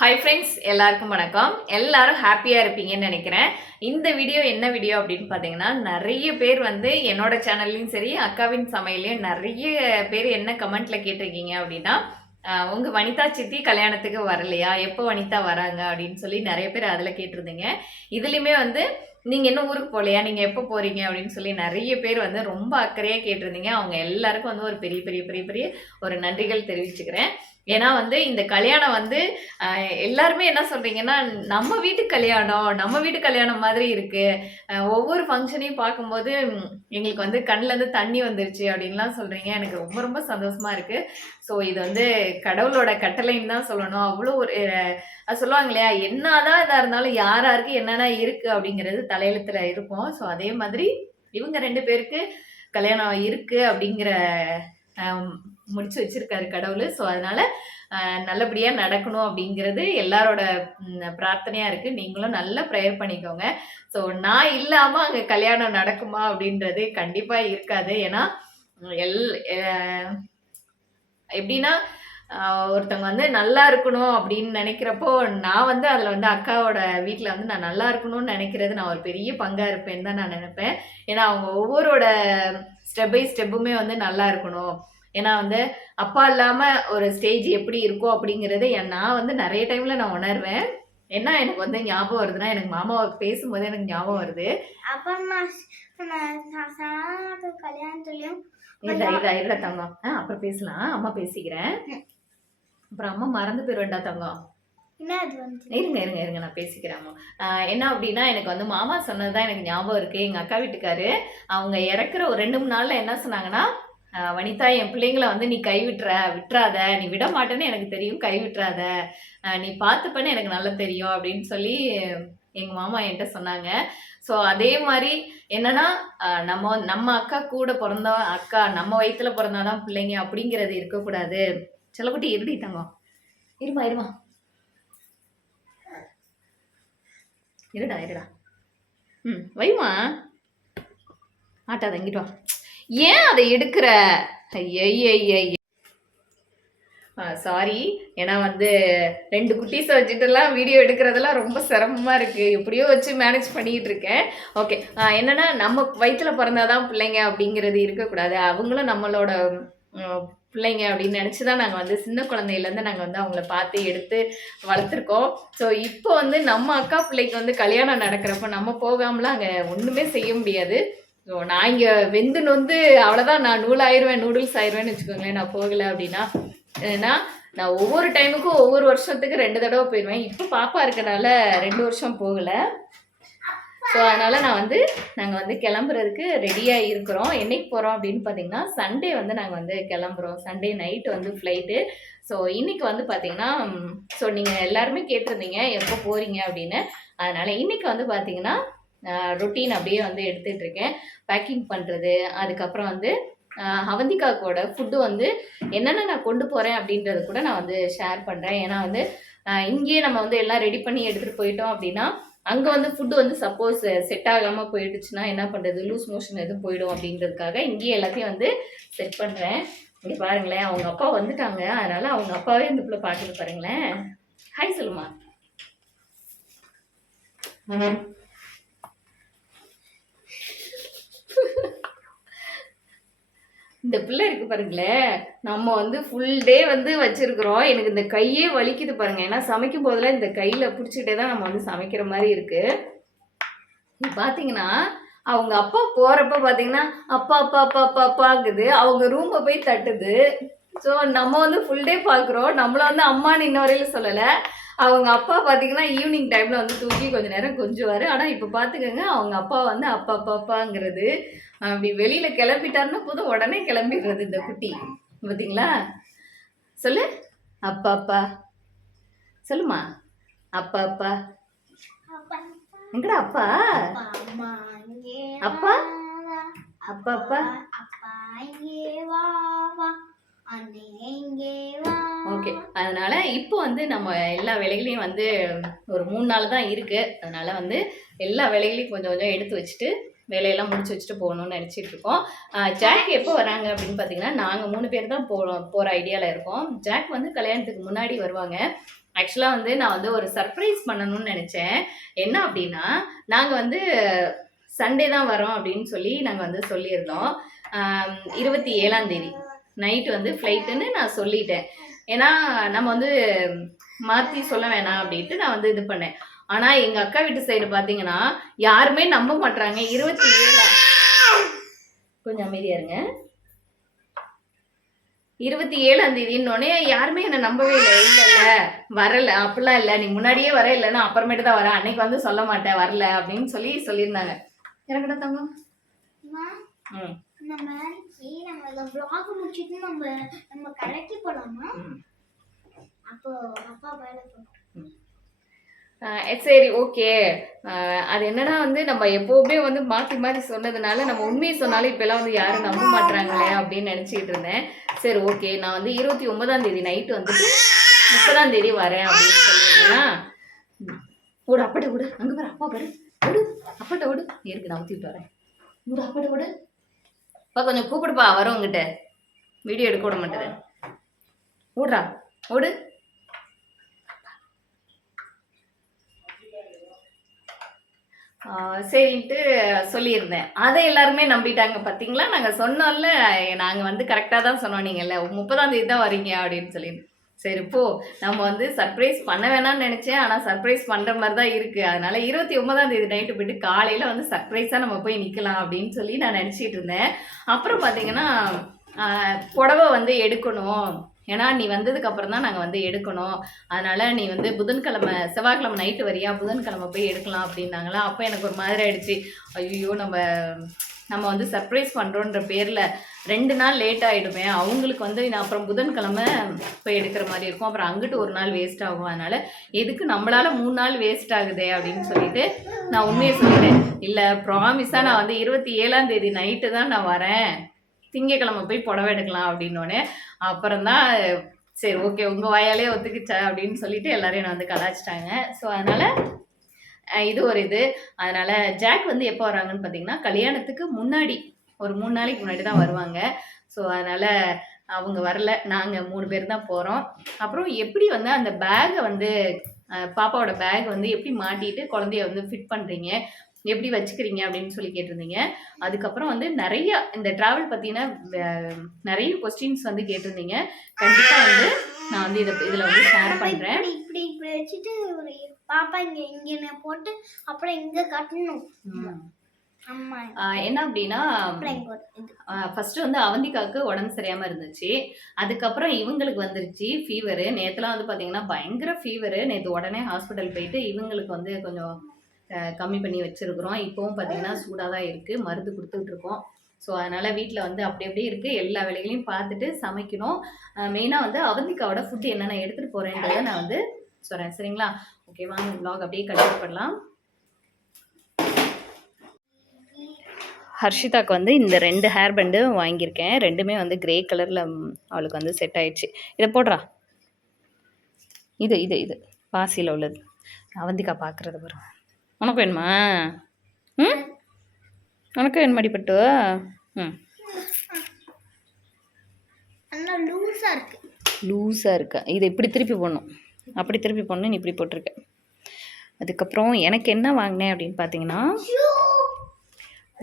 Hi friends எல்லாருக்கும் வணக்கம். எல்லாரும் ஹாப்பியாக இருப்பீங்கன்னு நினைக்கிறேன். இந்த வீடியோ என்ன வீடியோ அப்படின்னு பார்த்தீங்கன்னா நிறைய பேர் வந்து என்னோட சேனல்லையும் சரி அக்காவின் சமையலையும் நிறைய பேர் என்ன கமெண்ட்டில் கேட்டிருக்கீங்க அப்படின்னா உங்கள் வனிதா சித்தி கல்யாணத்துக்கு வரலையா? எப்போ வனிதா வராங்க? அப்படின்னு சொல்லி நிறைய பேர் அதில் கேட்டிருந்தீங்க. இதுலேயுமே வந்து நீங்கள் இன்னும் ஊருக்கு போகலையா? நீங்கள் எப்போ போகிறீங்க அப்படின்னு சொல்லி நிறைய பேர் வந்து ரொம்ப அக்கறையாக கேட்டிருந்தீங்க. அவங்க எல்லாருக்கும் வந்து ஒரு பெரிய பெரிய பெரிய பெரிய ஒரு நன்றிகள் தெரிவிச்சுக்கிறேன். ஏன்னா வந்து இந்த கல்யாணம் வந்து எல்லாருமே என்ன சொல்றீங்கன்னா நம்ம வீட்டு கல்யாணம் நம்ம வீட்டு கல்யாணம் மாதிரி இருக்கு. ஒவ்வொரு ஃபங்க்ஷனையும் பார்க்கும்போது எங்களுக்கு வந்து கண்ணுல இருந்து தண்ணி வந்துருச்சு அப்படின்லாம் சொல்றீங்க. எனக்கு ரொம்ப ரொம்ப சந்தோஷமா இருக்கு. ஸோ இது வந்து கடவுளோட கட்டளைன்னு தான் சொல்லணும். அவ்வளோ ஒரு சொல்லுவாங்க இல்லையா? என்னதான் இதாக இருந்தாலும் யார் யாருக்கு என்னென்ன இருக்கு? அப்படிங்கிறது தலையெழுத்துல இருக்கும். ஸோ அதே மாதிரி இவங்க ரெண்டு பேருக்கு கல்யாணம் இருக்கு அப்படிங்கிற முடிச்சு வச்சிருக்காரு கடவுள். ஸோ அதனால நல்லபடியாக நல்லபடியா நடக்கணும் அப்படிங்கிறது எல்லாரோட பிரார்த்தனையாக பிரார்த்தனையா இருக்கு. நீங்களும் நல்லா ப்ரேயர் பண்ணிக்கோங்க. ஸோ நான் இல்லாம அங்க கல்யாணம் நடக்குமா அப்படின்றது கண்டிப்பா இருக்காது. ஏன்னா எல் எப்படின்னா ஒருத்தவங்க வந்து நல்லா இருக்கணும் அப்படின்னு நினைக்கிறப்போ நான் வந்து அதில் வந்து அக்காவோட வீட்டில் வந்து நான் நல்லா இருக்கணும்னு நினைக்கிறது நான் ஒரு பெரிய பங்காக இருப்பேன்னு தான் நான் நினைப்பேன். ஏன்னா அவங்க ஒவ்வொருவோட ஸ்டெப் பை ஸ்டெப்புமே வந்து நல்லா இருக்கணும். ஏன்னா வந்து அப்பா இல்லாமல் ஒரு ஸ்டேஜ் எப்படி இருக்கும் அப்படிங்கிறது நான் வந்து நிறைய டைமில் நான் உணர்வேன். என்ன எனக்கு வந்து ஞாபகம் வருதுன்னா எனக்கு மாமாவை பேசும்போது எனக்கு ஞாபகம் வருது. கல்யாணத்துலயும் தங்கம். ஆ அப்புறம் பேசலாம். அம்மா பேசிக்கிறேன். அப்புறம் அம்மா மறந்து போயிடுவேன்டா தங்கம். இருங்க இருங்க இருங்க நான் பேசிக்கிறேன் என்ன அப்படின்னா எனக்கு வந்து மாமா சொன்னது தான் எனக்கு ஞாபகம் இருக்கு. எங்கள் அக்கா வீட்டுக்காரு அவங்க இறக்குற ஒரு ரெண்டு மூணு நாளில் என்ன சொன்னாங்கன்னா வனிதா என் பிள்ளைங்களை வந்து நீ கை விட்டுற விட்டுறாத. நீ விட மாட்டேன்னு எனக்கு தெரியும். கை விட்டுறாத நீ பார்த்துப்பன்னு எனக்கு நல்லா தெரியும் அப்படின்னு சொல்லி எங்கள் மாமா என்கிட்ட சொன்னாங்க. ஸோ அதே மாதிரி என்னன்னா நம்ம நம்ம அக்கா கூட பிறந்தா அக்கா நம்ம வயிற்றுல பிறந்தாதான் பிள்ளைங்க அப்படிங்கிறது இருக்கக்கூடாது. செல்லக்குட்டி இருடி தங்கம். இருமா இருமா. இருடா இருடா. ம் வைமா ஆட்டா தங்கிட்டு வா. ஏன் அதை எடுக்கிற? ஐயய்யய்ய சாரி ஏன்னா வந்து ரெண்டு குட்டீஸை வச்சுட்டுலாம் வீடியோ எடுக்கிறதெல்லாம் ரொம்ப சிரமமாக இருக்குது எப்படியோ வச்சு மேனேஜ் பண்ணிகிட்டு இருக்கேன். ஓகே என்னென்னா நம்ம வயிற்றில் பிறந்தாதான் பிள்ளைங்க அப்படிங்கிறது இருக்கக்கூடாது. அவங்களும் நம்மளோட பிள்ளைங்க அப்படின்னு நினச்சி தான் நாங்கள் வந்து சின்ன குழந்தையிலேருந்து நாங்கள் வந்து அவங்கள பார்த்து எடுத்து வளர்த்துருக்கோம். ஸோ இப்போ வந்து நம்ம அக்கா பிள்ளைக்கு வந்து கல்யாணம் நடக்கிறப்ப நம்ம போகாமலாம் அங்கே ஒன்றுமே செய்ய முடியாது. ஸோ நான் இங்கே வெந்து நொந்து அவ்வளோதான் நான் நூலாயிருவேன் நூடுல்ஸ் ஆயிடுவேன்னு வச்சுக்கோங்களேன். நான் போகலை அப்படின்னா ஏன்னா நான் ஒவ்வொரு டைமுக்கும் ஒவ்வொரு வருஷத்துக்கு ரெண்டு தடவை போயிடுவேன் இப்போ பாப்பா இருக்கனால ரெண்டு வருஷம் போகலை. ஸோ அதனால் நான் வந்து நாங்கள் வந்து கிளம்புறதுக்கு ரெடியாக இருக்கிறோம். என்னைக்கு போகிறோம் அப்படின்னு பார்த்தீங்கன்னா சண்டே வந்து நாங்கள் வந்து கிளம்புறோம். சண்டே நைட்டு வந்து ஃப்ளைட்டு ஸோ இன்றைக்கி வந்து பார்த்தீங்கன்னா ஸோ நீங்கள் எல்லாருமே கேட்டிருந்தீங்க எப்போ போகிறீங்க அப்படின்னு. அதனால் இன்னைக்கு வந்து பார்த்தீங்கன்னா ரொட்டீன் அப்படியே வந்து எடுத்துகிட்டு இருக்கேன் பேக்கிங் பண்ணுறது அதுக்கப்புறம் வந்து அவந்திக்காக்கோட அவந்திகாக்கோட ஃபுட்டு வந்து என்னென்ன நான் கொண்டு போகிறேன் அப்படின்றது கூட நான் வந்து ஷேர் பண்ணுறேன் ஏன்னா வந்து இங்கேயே நம்ம வந்து எல்லாம் ரெடி பண்ணி எடுத்துகிட்டு போயிட்டோம் அப்படின்னா அங்கே வந்து ஃபுட்டு வந்து சப்போஸ் செட் ஆகாமல் போயிடுச்சுன்னா என்ன பண்ணுறது லூஸ் மோஷன் எதுவும் போயிடும் அப்படின்றதுக்காக இங்கேயே எல்லாத்தையும் வந்து செட் பண்ணுறேன் இங்கே பாருங்களேன் அவங்க அப்பா வந்துட்டாங்க. அதனால் அவங்க அப்பாவே இந்த பிள்ளை பார்த்துட்டு பாருங்களேன். ஹாய் சொல்லுமா. இந்த பிள்ளை இருக்கு பாருங்களேன். நம்ம வந்து ஃபுல் டே வந்து வச்சிருக்கிறோம். எனக்கு இந்த கையே வலிக்குது பாருங்க. ஏன்னா சமைக்கும் போதெல்லாம் இந்த கையில பிடிச்சிக்கிட்டே தான் நம்ம வந்து சமைக்கிற மாதிரி இருக்கு. பார்த்தீங்கன்னா பாத்தீங்கன்னா அவங்க அப்பா போறப்ப பாத்தீங்கன்னா அப்பா அப்பா அப்பா அப்பா அப்பாங்குது. அவங்க ரூமை போய் தட்டுது. ஸோ நம்ம வந்து ஃபுல் டே பார்க்குறோம் நம்மள வந்து அம்மான்னு இன்ன வரையில சொல்லலை. அவங்க அப்பா பார்த்தீங்கன்னா ஈவினிங் டைமில் வந்து தூக்கி கொஞ்ச நேரம் கொஞ்சுவார். ஆனால் இப்போ பார்த்துக்கோங்க அவங்க அப்பா வந்து அப்பா அப்பா அப்பாங்கிறது அப்படி வெளியில் கிளம்பிட்டாருன்னா போதும் உடனே கிளம்பிடுறது இந்த குட்டி. பார்த்தீங்களா சொல்லு. அப்பா அப்பா சொல்லுமா. அப்பா அப்பா எங்கடா அப்பா? அப்பா? அப்பா அப்பா ஓகே. அதனால இப்போ வந்து நம்ம எல்லா வேலைகளையும் வந்து ஒரு மூணு நாள் தான் இருக்கு. அதனால வந்து எல்லா வேலைகளையும் கொஞ்சம் கொஞ்சம் எடுத்து வச்சுட்டு வேலையெல்லாம் முடிச்சு வச்சுட்டு போகணும்னு நினச்சிட்டு இருக்கோம். ஜாக் எப்போ வராங்க அப்படின்னு பார்த்தீங்கன்னா நாங்கள் மூணு பேர் தான் போகிறோம் போகிற ஐடியாவில் இருக்கோம். ஜாக் வந்து கல்யாணத்துக்கு முன்னாடி வருவாங்க. ஆக்சுவலாக வந்து நான் வந்து ஒரு சர்ப்ரைஸ் பண்ணணும்னு நினச்சேன். என்ன அப்படின்னா நாங்கள் வந்து சண்டே தான் வரோம் அப்படின்னு சொல்லி நாங்கள் வந்து சொல்லியிருந்தோம். இருபத்தி ஏழாம் தேதி. நைட்டு வந்து ஃப்ளைட்டுன்னு நான் சொல்லிட்டேன். ஏன்னா நம்ம வந்து மாற்றி சொல்ல வேணாம் அப்படின்ட்டு நான் வந்து இது பண்ணேன். ஆனால் எங்கள் அக்கா வீட்டு சைடு பார்த்தீங்கன்னா யாருமே நம்ப மாட்றாங்க. இருபத்தி ஏழா கொஞ்சம் அமைதியா இருங்க. இருபத்தி ஏழாம் தேதின்னொடனே யாருமே என்னை நம்பவே இல்லை. இல்லை இல்லை வரல. அப்படிலாம் இல்லை. நீ முன்னாடியே வர இல்லைன்னா அப்புறமேட்டு தான் வரேன். அன்னைக்கு வந்து சொல்ல மாட்டேன். வரல அப்படின்னு சொல்லி சொல்லியிருந்தாங்க. எனக்கிட்ட தங்கம். ம். நம்ம ஏ நம்ம இந்த vlog முடிச்சிட்டு நம்ம நம்ம கடைக்கு போலாமா. அப்போ அப்பா வேலை பண்ணும் ஆஹ் சரி ஓகே. அது என்னன்னா வந்து நம்ம எப்போவுமே வந்து மாற்றி மாற்றி சொன்னதுனால நம்ம உண்மையை சொன்னாலும் இப்போலாம் வந்து யாரும் நம்ப மாட்றாங்களே அப்படின்னு நினச்சிக்கிட்டு இருந்தேன். சரி ஓகே. நான் வந்து இருபத்தி ஒன்பதாம் தேதி நைட்டு வந்துட்டு முப்பதாம் தேதி வரேன் அப்படின்னு சொல்லியிருந்தேன்னா. விடு அப்பாட்ட விடு அங்கே பாரு அப்பா பாரு. விடு அப்பாட்ட விடு இருக்கு நான் ஊற்றி விட்டு வரேன். விடு அப்பாட்ட விடு அப்பா கொஞ்சம் கூப்பிடுப்பா வரும் உங்ககிட்ட வீடியோ எடுக்க விட மாட்டேது. விடுறா ஓடு. சரின்ட்டு சொல்லியிருந்தேன். அதை எல்லாருமே நம்பிட்டாங்க பார்த்தீங்களா நாங்கள் சொன்னோம்ல நாங்கள் வந்து கரெக்டாக தான் சொன்னோம் நீங்கள்ல. முப்பதாம் தேதி தான் வரீங்க அப்படின்னு சொல்லி சரி போ. நம்ம வந்து சர்ப்ரைஸ் பண்ண வேணாம்னு நினச்சேன். ஆனால் சர்ப்ரைஸ் பண்ணுற மாதிரி தான் இருக்குது அதனால இருபத்தி ஒன்பதாம் தேதி நைட்டு போயிட்டு காலையில் வந்து சர்ப்ரைஸாக நம்ம போய் நிற்கலாம் அப்படின்னு சொல்லி நான் நினச்சிட்டு இருந்தேன். அப்புறம் பார்த்தீங்கன்னா புடவை வந்து எடுக்கணும். ஏன்னா நீ வந்ததுக்கு அப்புறம் தான் நாங்கள் வந்து எடுக்கணும். அதனால நீ வந்து புதன்கிழமை செவ்வாய்க்கிழமை நைட்டு வரியா? புதன்கிழமை போய் எடுக்கலாம் அப்படின்னாங்களா? அப்போ எனக்கு ஒரு மாதிரி ஆயிடுச்சு. ஐயோ நம்ம நம்ம வந்து சர்ப்ரைஸ் பண்ணுறோன்ற பேரில் ரெண்டு நாள் லேட் ஆகிடுமே அவங்களுக்கு வந்து நான் அப்புறம் புதன்கிழமை போய் எடுக்கிற மாதிரி இருக்கும். அப்புறம் அங்கிட்டு ஒரு நாள் வேஸ்ட் ஆகும். அதனால் எதுக்கு நம்மளால் மூணு நாள் வேஸ்ட் ஆகுதே அப்படின்னு சொல்லிட்டு நான் உண்மையை சொல்லிட்டேன். இல்லை ப்ராமிஸாக நான் வந்து இருபத்தி ஏழாம் தேதி நைட்டு தான் நான் வரேன். திங்கக்கிழமை போய் புடவை எடுக்கலாம் அப்படின்னோடனே அப்புறம் தான் சரி ஓகே உங்கள் வாயாலே ஒத்துக்கிச்சா அப்படின்னு சொல்லிட்டு எல்லாரையும் என்னை வந்து கலாச்சிட்டாங்க ஸோ அதனால் இது ஒரு இது. அதனால் ஜாக் வந்து எப்போ வராங்கன்னு பார்த்தீங்கன்னா கல்யாணத்துக்கு முன்னாடி ஒரு மூணு நாளைக்கு முன்னாடி தான் வருவாங்க. ஸோ அதனால் அவங்க வரல. நாங்கள் மூணு பேர் தான் போகிறோம் அப்புறம் எப்படி வந்து அந்த பேகை வந்து பாப்பாவோட பேக் வந்து எப்படி மாட்டிட்டு குழந்தைய வந்து ஃபிட் பண்ணுறீங்க எப்படி வச்சுக்கிறீங்க? அப்படின்னு சொல்லி கேட்டிருந்தீங்க. அதுக்கப்புறம் வந்து நிறைய இந்த ட்ராவல் பார்த்தீங்கன்னா நிறைய கொஸ்டின்ஸ் வந்து கேட்டிருந்தீங்க. கண்டிப்பாக வந்து நான் வந்து இதை இதில் வந்து ஷேர் பண்ணுறேன் இப்படி இப்படி இப்படி வச்சுட்டு ஒரு பாப்பா இங்க இங்க போட்டு அப்புறம் இங்க கட்டணும். என்ன அப்படின்னா ஃபர்ஸ்ட் வந்து அவந்திகாவுக்கு உடம்பு சரியாம இருந்துச்சு. அதுக்கப்புறம் இவங்களுக்கு வந்துருச்சு ஃபீவரு நேற்றுலாம் வந்து பார்த்தீங்கன்னா பயங்கர ஃபீவரு நேற்று உடனே ஹாஸ்பிட்டல் போயிட்டு இவங்களுக்கு வந்து கொஞ்சம் கம்மி பண்ணி வச்சிருக்கிறோம். இப்போவும் பார்த்தீங்கன்னா சூடாக தான் இருக்குது மருந்து கொடுத்துட்டு இருக்கோம். ஸோ அதனால் வீட்டில் வந்து அப்படி அப்படியே இருக்குது எல்லா வேலைகளையும் பார்த்துட்டு சமைக்கணும். மெயினாக வந்து அவந்திகாவோட ஃபுட் என்னென்ன எடுத்துகிட்டு போகிறேன்றதை நான் வந்து சொல்கிறேன் சரிங்களா? ஓகே வாங்க அப்படியே கண்டினியூ பண்ணலாம். ஹர்ஷிதாக்கு வந்து இந்த ரெண்டு ஹேர் பேண்டு வாங்கியிருக்கேன். ரெண்டுமே வந்து கிரே கலரில் அவளுக்கு வந்து செட் ஆயிடுச்சு. இதை போடுறா. இது இது இது. பாசியில் உள்ளது. அவந்திக்கா பார்க்குறது வரும் உனக்கு வேணுமா? ம்? உனக்கு வேணுமாடி பட்டு? ம். ஆனா லூஸா இருக்கு. லூஸாக இருக்கா. இதை இப்படி திருப்பி போடணும். அப்படி திருப்பி பொண்ணு நீ இப்படி போட்டிருக்க அதுக்கப்புறம் எனக்கு என்ன வாங்கினேன் அப்படின்னு பார்த்தீங்கன்னா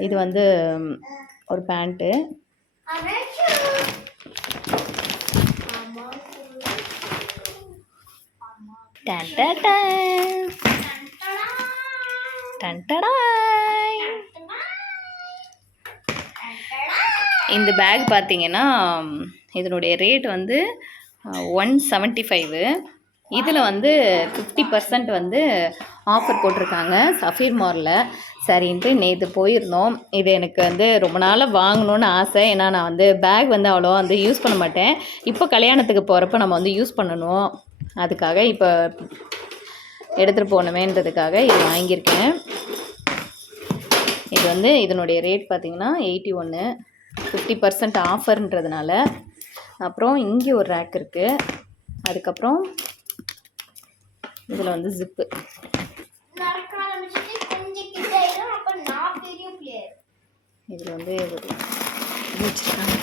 இது வந்து ஒரு பேண்ட்டு. இந்த பேக் பார்த்தீங்கன்னா இதனுடைய ரேட் வந்து ஒன் செவன்ட்டி ஃபைவு. இதில் வந்து ஃபிஃப்டி பர்சன்ட் வந்து ஆஃபர் போட்டிருக்காங்க. சஃபீர் மாலில் சரின்ட்டு நேற்று போயிருந்தோம். இது எனக்கு வந்து ரொம்ப நாளாக வாங்கணும்னு ஆசை. ஏன்னா நான் வந்து பேக் வந்து அவ்வளோ வந்து யூஸ் பண்ண மாட்டேன். இப்போ கல்யாணத்துக்கு போகிறப்ப நம்ம வந்து யூஸ் பண்ணணும். அதுக்காக இப்போ எடுத்துகிட்டு போகணுமேன்றதுக்காக இது வாங்கியிருக்கேன். இது வந்து இதனுடைய ரேட் பார்த்திங்கன்னா எயிட்டி ஒன்று ஃபிஃப்டி பர்சன்ட் ஆஃபர்ன்றதுனால அப்புறம் இங்கே ஒரு ரேக் இருக்குது அதுக்கப்புறம் இதில் வந்து ஜிப்பு இதில் வந்து வச்சுருக்காங்க.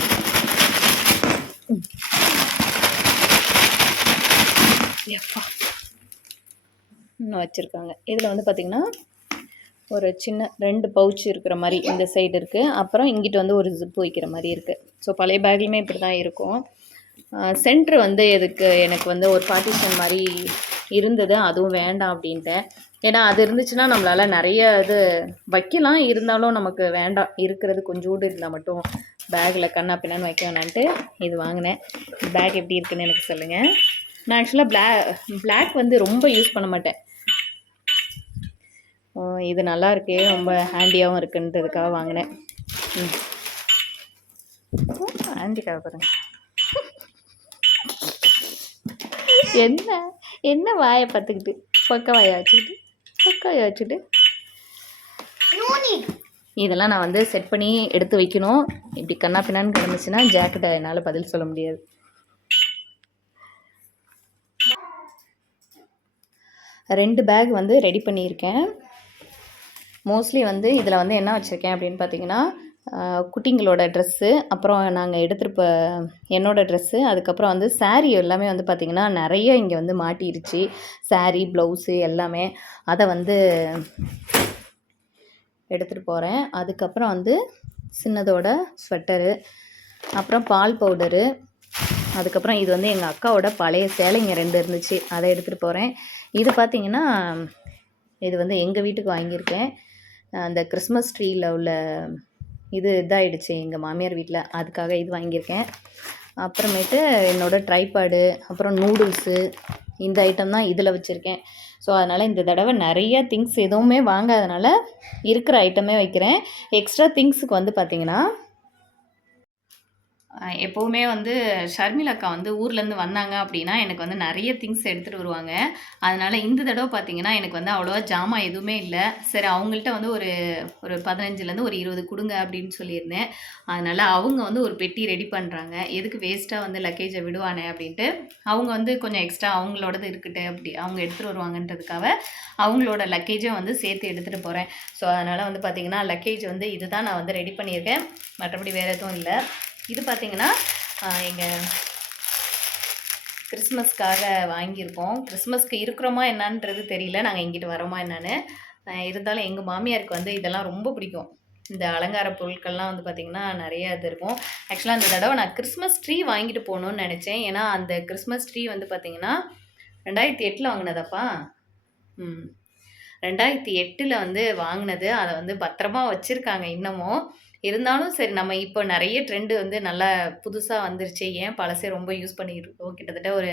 இன்னும் வச்சுருக்காங்க. இதில் வந்து பார்த்திங்கன்னா ஒரு சின்ன ரெண்டு பவுச் இருக்கிற மாதிரி இந்த சைடு இருக்குது அப்புறம் இங்கிட்டு வந்து ஒரு ஜிப்பு வைக்கிற மாதிரி இருக்குது ஸோ பழைய பேக்லேயுமே இப்படி தான் இருக்கும். சென்ட்ரு வந்து எதுக்கு? எனக்கு வந்து ஒரு பார்ட்டிஷன் மாதிரி இருந்தது அதுவும் வேண்டாம் அப்படின்ட்டேன் ஏன்னா அது இருந்துச்சுன்னா நம்மளால் நிறைய இது வைக்கலாம். இருந்தாலும் நமக்கு வேண்டாம். இருக்கிறது கொஞ்சோண்டு இருந்தால் மட்டும் பேக்கில் கண்ணா பின்னான்னு வைக்க வேணான்ட்டு இது வாங்கினேன். பேக் எப்படி இருக்குன்னு எனக்கு சொல்லுங்கள் நான் ஆக்சுவலாக பிளா பிளாக் வந்து ரொம்ப யூஸ் பண்ண மாட்டேன். ஓ, இது நல்லா இருக்கு. ரொம்ப ஹேண்டியாகவும் இருக்குன்றதுக்காக வாங்கினேன். ம். ஹேண்டிக்காக பாருங்கள் என்ன? என்ன வாயை பார்த்துக்கிட்டு? பக்க வாயை வச்சுக்கிட்டு? பக்க வாயை வச்சுக்கிட்டு. இதெல்லாம் நான் வந்து செட் பண்ணி எடுத்து வைக்கணும். இப்படி கண்ணா பின்னான்னு கிடந்துச்சுன்னா ஜாக்கெட்டை என்னால் பதில் சொல்ல முடியாது. ரெண்டு பேக் வந்து ரெடி பண்ணியிருக்கேன். மோஸ்ட்லி வந்து இதில் வந்து என்ன வச்சுருக்கேன் அப்படின்னு பார்த்தீங்கன்னா குட்டிங்களோட ட்ரெஸ்ஸு அப்புறம் நாங்கள் எடுத்துருப்ப என்னோடய ட்ரெஸ்ஸு அதுக்கப்புறம் வந்து saree எல்லாமே வந்து பார்த்திங்கன்னா நிறைய இங்கே வந்து மாட்டிருச்சு. saree ப்ளவுஸு எல்லாமே. அதை வந்து எடுத்துகிட்டு போகிறேன் அதுக்கப்புறம் வந்து சின்னதோட ஸ்வெட்டரு அப்புறம் பால் பவுடரு அதுக்கப்புறம் இது வந்து எங்கள் அக்காவோட பழைய சேலைங்க ரெண்டு இருந்துச்சு. அதை எடுத்துகிட்டு போகிறேன் இது பார்த்திங்கன்னா இது வந்து எங்கள் வீட்டுக்கு வாங்கியிருக்கேன். அந்த கிறிஸ்மஸ் ட்ரீயில் உள்ள இது இதாகிடுச்சு எங்கள் மாமியார் வீட்டில் அதுக்காக இது வாங்கியிருக்கேன். அப்புறமேட்டு என்னோடய ட்ரைபாடு அப்புறம் நூடுல்ஸு இந்த ஐட்டம் தான் இதில் வச்சுருக்கேன். ஸோ அதனால் இந்த தடவை நிறைய திங்ஸ் எதுவுமே வாங்காதனால இருக்கிற ஐட்டமே வைக்கிறேன். எக்ஸ்ட்ரா திங்ஸுக்கு வந்து பார்த்திங்கன்னா எப்போவுமே வந்து ஷர்மிளா அக்கா வந்து ஊர்லேருந்து வந்தாங்க அப்படின்னா எனக்கு வந்து நிறைய திங்ஸ் எடுத்துகிட்டு வருவாங்க. அதனால் இந்த தடவை பார்த்தீங்கன்னா எனக்கு வந்து அவ்வளோவா ஜாமான் எதுவுமே இல்லை. சரி அவங்கள்ட்ட வந்து ஒரு ஒரு பதினஞ்சுலேருந்து ஒரு இருபது கொடுங்க அப்படின்னு சொல்லியிருந்தேன். அதனால் அவங்க வந்து ஒரு பெட்டி ரெடி பண்ணுறாங்க எதுக்கு வேஸ்ட்டாக வந்து லக்கேஜை விடுவானே அப்படின்ட்டு அவங்க வந்து கொஞ்சம் எக்ஸ்ட்ரா அவங்களோடது இருக்கட்டு அப்படி அவங்க எடுத்துகிட்டு வருவாங்கன்றதுக்காக அவங்களோட லக்கேஜை வந்து சேர்த்து எடுத்துகிட்டு போகிறேன் ஸோ அதனால் வந்து பார்த்திங்கன்னா லக்கேஜ் வந்து இதுதான் நான் வந்து ரெடி பண்ணியிருக்கேன். மற்றபடி வேறு எதுவும் இல்லை. இது பார்த்தீங்கன்னா எங்கள் கிறிஸ்மஸ்க்காக வாங்கியிருக்கோம். கிறிஸ்மஸ்க்கு இருக்கிறோமா என்னன்றது தெரியல. நாங்கள் இங்கிட்டு வரோமா என்னன்னு. இருந்தாலும் எங்கள் மாமியாருக்கு வந்து இதெல்லாம் ரொம்ப பிடிக்கும். இந்த அலங்கார பொருட்கள்லாம் வந்து பார்த்திங்கன்னா நிறைய இது இருக்கும். ஆக்சுவலாக அந்த தடவை நான் கிறிஸ்மஸ் ட்ரீ வாங்கிட்டு போகணுன்னு நினச்சேன். ஏன்னா அந்த கிறிஸ்மஸ் ட்ரீ வந்து பார்த்திங்கன்னா ரெண்டாயிரத்தி எட்டில் வாங்கினதப்பா? ம். ரெண்டாயிரத்தி எட்டில் வந்து வாங்கினது. அதை வந்து பத்திரமா வச்சுருக்காங்க இன்னமும். இருந்தாலும் சரி நம்ம இப்போ நிறைய ட்ரெண்டு வந்து நல்லா புதுசாக வந்துருச்சு. ஏன் பழசே ரொம்ப யூஸ் பண்ணிட்டு இருக்கோம்? கிட்டத்தட்ட ஒரு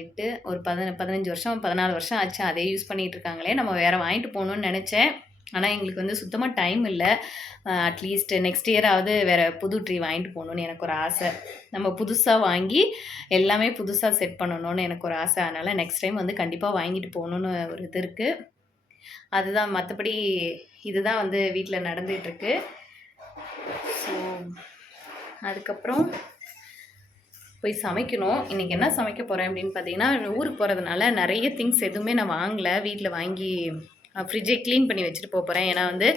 எட்டு ஒரு பதின பதினஞ்சு வருஷம் பதினாலு வருஷம் ஆச்சு. அதே யூஸ் பண்ணிகிட்டு இருக்காங்களே நம்ம வேறு வாங்கிட்டு போகணுன்னு நினச்சேன். ஆனால் எங்களுக்கு வந்து சுத்தமாக டைம் இல்லை. அட்லீஸ்ட் நெக்ஸ்ட் இயராவது வேறு புது ட்ரீ வாங்கிட்டு போகணுன்னு எனக்கு ஒரு ஆசை. நம்ம புதுசாக வாங்கி எல்லாமே புதுசாக செட் பண்ணணும்னு எனக்கு ஒரு ஆசை. அதனால் நெக்ஸ்ட் டைம் வந்து கண்டிப்பாக வாங்கிட்டு போகணுன்னு ஒரு இது இருக்குது அதுதான் மற்றபடி இதுதான் வந்து வீட்டில் நடந்துகிட்ருக்கு ஸோ அதுக்கப்புறம் போய் சமைக்கணும். இன்றைக்கி என்ன சமைக்க போகிறேன் அப்படின்னு பார்த்தீங்கன்னா ஊருக்கு போகிறதுனால நிறைய திங்ஸ் எதுவுமே நான் வாங்கலை. வீட்டில் வாங்கி ஃப்ரிட்ஜை க்ளீன் பண்ணி வச்சுட்டு போக போகிறேன் ஏன்னா வந்து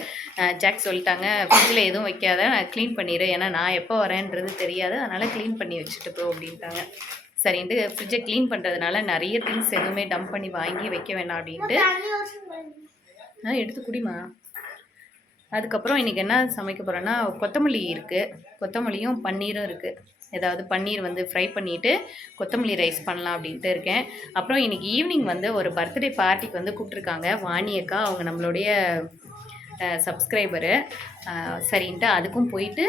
ஜாக் சொல்லிட்டாங்க ஃப்ரிட்ஜில் எதுவும் வைக்காத நான் க்ளீன் பண்ணிடு ஏன்னா நான் எப்போ வரேன்றது தெரியாது. அதனால் க்ளீன் பண்ணி வச்சுட்டு போ அப்படின்ட்டாங்க. சரின்ட்டு ஃப்ரிட்ஜை க்ளீன் பண்ணுறதுனால நிறைய திங்ஸ் எதுவுமே டம்ப் பண்ணி வாங்கி வைக்க வேண்டாம் அப்படின்ட்டு. ஆ எடுத்து குடிமா அதுக்கப்புறம் இன்றைக்கி என்ன சமைக்க போகிறேன்னா கொத்தமல்லி இருக்குது கொத்தமல்லியும் பன்னீரும் இருக்குது ஏதாவது பன்னீர் வந்து ஃப்ரை பண்ணிவிட்டு கொத்தமல்லி ரைஸ் பண்ணலாம் அப்படின்ட்டு இருக்கேன். அப்புறம் இன்றைக்கி ஈவினிங் வந்து ஒரு பர்த்டே பார்ட்டிக்கு வந்து கூப்பிட்ருக்காங்க வாணியக்கா அவங்க நம்மளுடைய சப்ஸ்கிரைபரு சரின்ட்டு அதுக்கும் போயிட்டு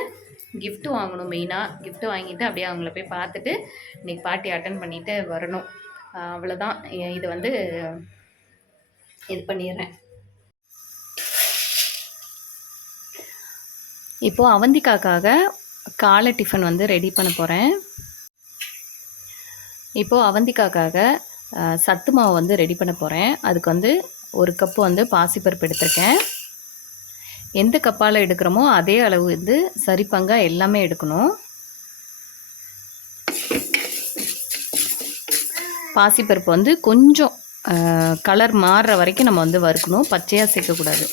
கிஃப்ட்டு வாங்கணும் மெயினாக கிஃப்ட்டு வாங்கிட்டு அப்படியே அவங்கள போய் பார்த்துட்டு இன்றைக்கி பார்ட்டி அட்டன் பண்ணிவிட்டு வரணும். அவ்வளோதான் இது வந்து இது பண்ணிடுறேன். இப்போது அவந்திக்காக்காக காலை டிஃபன் வந்து ரெடி பண்ண போகிறேன் இப்போது அவந்திக்காக்காக சத்து மாவு வந்து ரெடி பண்ண போகிறேன் அதுக்கு வந்து ஒரு கப்பு வந்து பாசிப்பருப்பு எடுத்திருக்கேன். எந்த கப்பால் எடுக்கிறோமோ அதே அளவு வந்து சரிப்பங்காக எல்லாமே எடுக்கணும். பாசிப்பருப்பு வந்து கொஞ்சம் கலர் மாறுற வரைக்கும் நம்ம வந்து வறுக்கணும். பச்சையாக சேர்க்கக்கூடாது.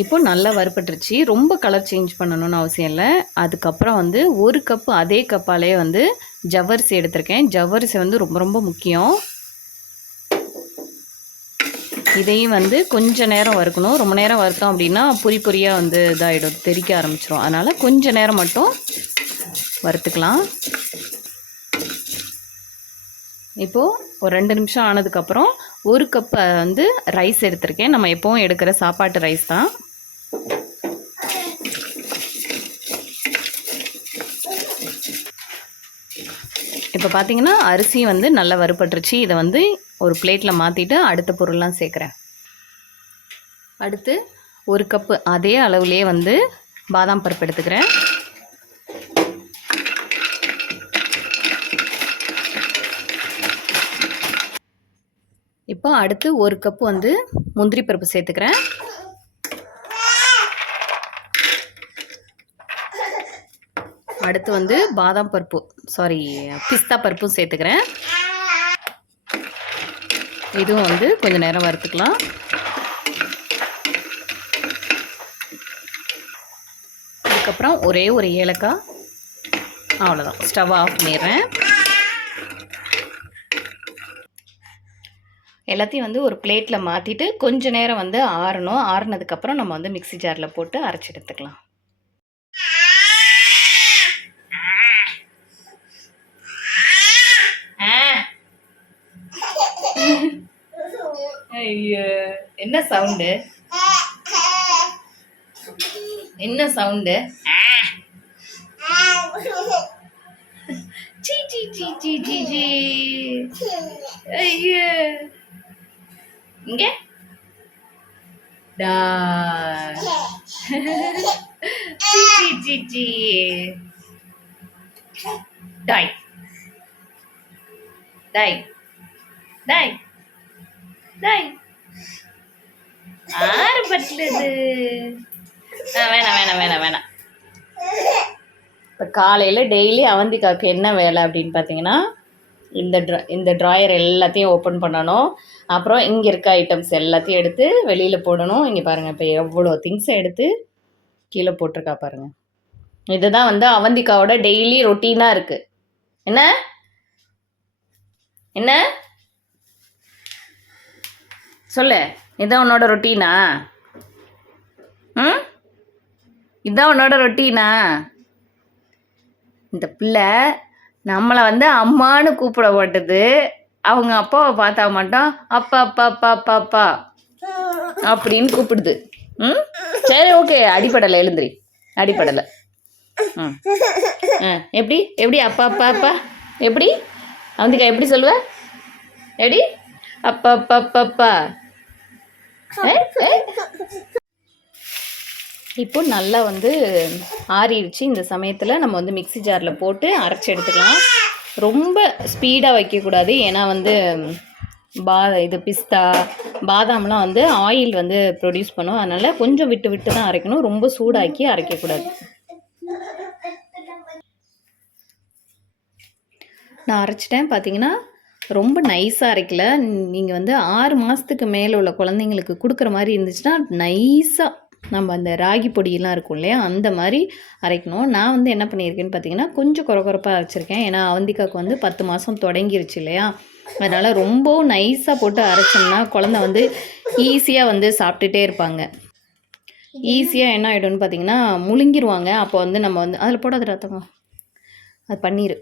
இப்போ நல்லா வறுபட்டுருச்சு. ரொம்ப கலர் சேஞ்ச் பண்ணணும்னு அவசியம் இல்லை. அதுக்கப்புறம் வந்து ஒரு கப்பு அதே கப்பாலே வந்து ஜவ்வரிசி எடுத்திருக்கேன். ஜவ்வரிசி வந்து ரொம்ப ரொம்ப முக்கியம். இதையும் வந்து கொஞ்சம் நேரம் வறுக்கணும். ரொம்ப நேரம் வறுத்தோம் அப்படின்னா பொறி பொறியாக வந்து இதாகிடும் தெறிக்க ஆரம்பிச்சிடும் அதனால் கொஞ்சம் நேரம் மட்டும் வறுத்துக்கலாம். இப்போது ஒரு ரெண்டு நிமிஷம் ஆனதுக்கப்புறம் ஒரு கப் வந்து ரைஸ் எடுத்திருக்கேன். நம்ம எப்போவும் எடுக்கிற சாப்பாட்டு ரைஸ் தான். இப்போ பார்த்தீங்கன்னா அரிசி வந்து நல்லா வறுபட்டுருச்சு. இதை வந்து ஒரு பிளேட்டில் மாற்றிட்டு அடுத்த பொருள்லாம் சேர்க்குறேன். அடுத்து ஒரு கப்பு அதே அளவுலேயே வந்து பாதாம் பருப்பு எடுத்துக்கிறேன். இப்போ அடுத்து ஒரு கப்பு வந்து முந்திரி பருப்பு சேர்த்துக்கிறேன். அடுத்து வந்து பாதாம் பருப்பு சாரி பிஸ்தா பருப்பும் சேர்த்துக்கிறேன். இதுவும் வந்து கொஞ்சம் நேரம் வறுத்துக்கலாம். அதுக்கப்புறம் ஒரே ஒரு ஏலக்காய் அவ்வளோதான் ஸ்டவ் ஆஃப் பண்ணிடுறேன். எல்லாத்தையும் வந்து ஒரு பிளேட்டில் மாற்றிட்டு கொஞ்சம் நேரம் வந்து ஆறணும். ஆறுனதுக்கப்புறம் நம்ம வந்து மிக்ஸி ஜாரில் போட்டு அரைச்சி எடுத்துக்கலாம். என்ன சவுண்டு என்ன சவுண்டு சீ சீ சீ சீ சீ சீ ஐயோ இங்க டா சீ சீ சீ சீ டாய் டாய் டாய் டாய் ஆறு பட்டுது வேணாம் வேணாம் வேணாம் வேணாம். இப்போ காலையில் டெய்லி அவந்திக்காவுக்கு என்ன வேலை அப்படின்னு பார்த்தீங்கன்னா இந்த ட்ரா இந்த ட்ராயர் எல்லாத்தையும் ஓப்பன் பண்ணணும். அப்புறம் இங்கே இருக்க ஐட்டம்ஸ் எல்லாத்தையும் எடுத்து வெளியில் போடணும். இங்கே பாருங்கள் இப்போ எவ்வளோ திங்ஸை எடுத்து கீழே போட்டிருக்கா பாருங்கள் இதுதான் வந்து அவந்திக்காவோட டெய்லி ரொட்டீனாக இருக்குது என்ன? என்ன? சொல்லு. இதான் உன்னோட ரொட்டீனா? ம்? இதான் உன்னோட ரொட்டீனா? இந்த பிள்ளை நம்மளை வந்து அம்மான்னு கூப்பிட மாட்டுது. அவங்க அப்பாவை பார்த்தா மட்டும் அப்பா அப்பா அப்பா அப்பா அப்பா அப்படின்னு கூப்பிடுது. ம்? சரி ஓகே. அடிப்படலை எழுந்திரி. அடிப்படலை ம். ஆ எப்படி? எப்படி? அப்பா அப்பா அப்பா? எப்படி? அவந்திக்கா எப்படி சொல்லுவ? எப்படி? அப்பா அப்பா அப்பா அப்பா. இப்போ நல்லா வந்து ஆறிடுச்சு. இந்த சமயத்தில் நம்ம வந்து மிக்ஸி ஜாரில் போட்டு அரைச்சி எடுத்துக்கலாம். ரொம்ப ஸ்பீடாக வைக்கக்கூடாது. ஏன்னா வந்து பா இது பிஸ்தா பாதாம்லாம் வந்து ஆயில் வந்து ப்ரொடியூஸ் பண்ணும். அதனால் கொஞ்சம் விட்டு விட்டு தான் அரைக்கணும். ரொம்ப சூடாக்கி அரைக்கக்கூடாது. நான் அரைச்சிட்டேன். பார்த்தீங்கன்னா ரொம்ப நைஸாக அரைக்கல நீங்கள் வந்து ஆறு மாதத்துக்கு மேலே உள்ள குழந்தைங்களுக்கு கொடுக்குற மாதிரி இருந்துச்சுன்னா நைஸாக நம்ம அந்த ராகி பொடியெல்லாம் இருக்கும் இல்லையா? அந்த மாதிரி அரைக்கணும். நான் வந்து என்ன பண்ணியிருக்கேன்னு பார்த்தீங்கன்னா கொஞ்சம் குறை குறைப்பாக அரைச்சிருக்கேன். ஏன்னா அவந்திக்காவுக்கு வந்து பத்து மாதம் தொடங்கிருச்சு இல்லையா? அதனால் ரொம்பவும் நைஸாக போட்டு அரைச்சோம்னா குழந்தை வந்து ஈஸியாக வந்து சாப்பிட்டுட்டே இருப்பாங்க. ஈஸியாக என்ன ஆகிடும்னு பார்த்தீங்கன்னா முழுங்கிடுவாங்க அப்போ வந்து நம்ம வந்து அதில் போடாத ரத்தம் அது பன்னீர்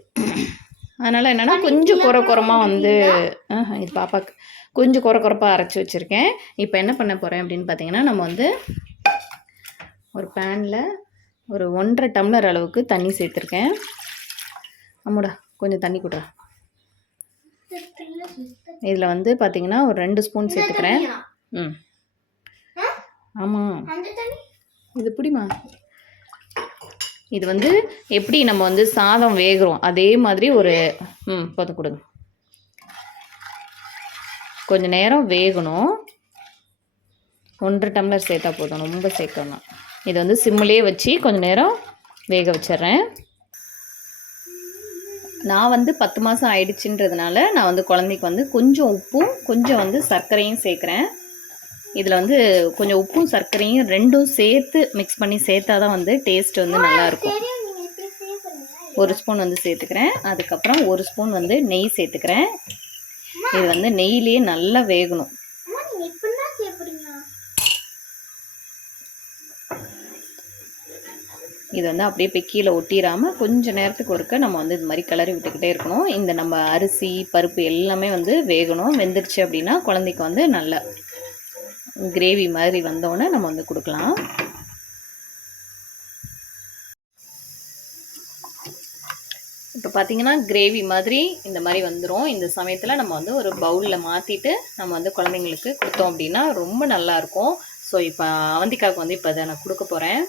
அதனால் என்னென்னா கொஞ்சம் குறை குறமாக வந்து இது பாப்பாக்கு கொஞ்சம் குறை குறைப்பாக அரைச்சி வச்சுருக்கேன். இப்போ என்ன பண்ண போகிறேன் அப்படின்னு பார்த்தீங்கன்னா நம்ம வந்து ஒரு பேனில் ஒரு ஒன்றரை டம்ளர் அளவுக்கு தண்ணி சேர்த்துருக்கேன். அம்முடா கொஞ்சம் தண்ணி கொடுறா. இதில் வந்து பார்த்தீங்கன்னா ஒரு ரெண்டு ஸ்பூன் சேர்த்துக்கிறேன். ம். ஆமாம் இது பிடிமா? இது வந்து எப்படி நம்ம வந்து சாதம் வேகிறோம் அதே மாதிரி ஒரு ம் பார்த்து கொடுங்க. கொஞ்ச நேரம் வேகணும். ஒன்றரை டம்ளர் சேர்த்தா போதும் ரொம்ப சேர்க்கணும் இது வந்து சிம்மிலே வச்சு கொஞ்சம் நேரம் வேக வச்சிடுறேன். நான் வந்து பத்து மாதம் ஆயிடுச்சுன்றதுனால நான் வந்து குழந்தைக்கு வந்து கொஞ்சம் உப்பும் கொஞ்சம் வந்து சர்க்கரையும் சேர்க்குறேன். இதில் வந்து கொஞ்சம் உப்பும் சர்க்கரையும் ரெண்டும் சேர்த்து மிக்ஸ் பண்ணி சேர்த்தா தான் வந்து டேஸ்ட் வந்து நல்லாயிருக்கும் ஒரு ஸ்பூன் வந்து சேர்த்துக்கிறேன். அதுக்கப்புறம் ஒரு ஸ்பூன் வந்து நெய் சேர்த்துக்கிறேன். இது வந்து நெய்லேயே நல்லா வேகணும். இது வந்து அப்படியே போய் கீழே ஒட்டிடாமல் கொஞ்சம் நேரத்துக்கு ஒருக்க நம்ம வந்து இது மாதிரி கிளறி விட்டுக்கிட்டே இருக்கணும். இந்த நம்ம அரிசி பருப்பு எல்லாமே வந்து வேகணும். வெந்துருச்சு அப்படின்னா குழந்தைக்கு வந்து நல்லா கிரேவி மாதிரி வந்தோடனே நம்ம வந்து கொடுக்கலாம். இப்போ பார்த்தீங்கன்னா கிரேவி மாதிரி இந்த மாதிரி வந்துடும் இந்த சமயத்தில் நம்ம வந்து ஒரு பவுலில் மாற்றிட்டு நம்ம வந்து குழந்தைங்களுக்கு கொடுத்தோம் அப்படின்னா ரொம்ப நல்லாயிருக்கும் ஸோ இப்போ அவந்திக்காவுக்கு வந்து இப்போ அதை நான் கொடுக்க போகிறேன்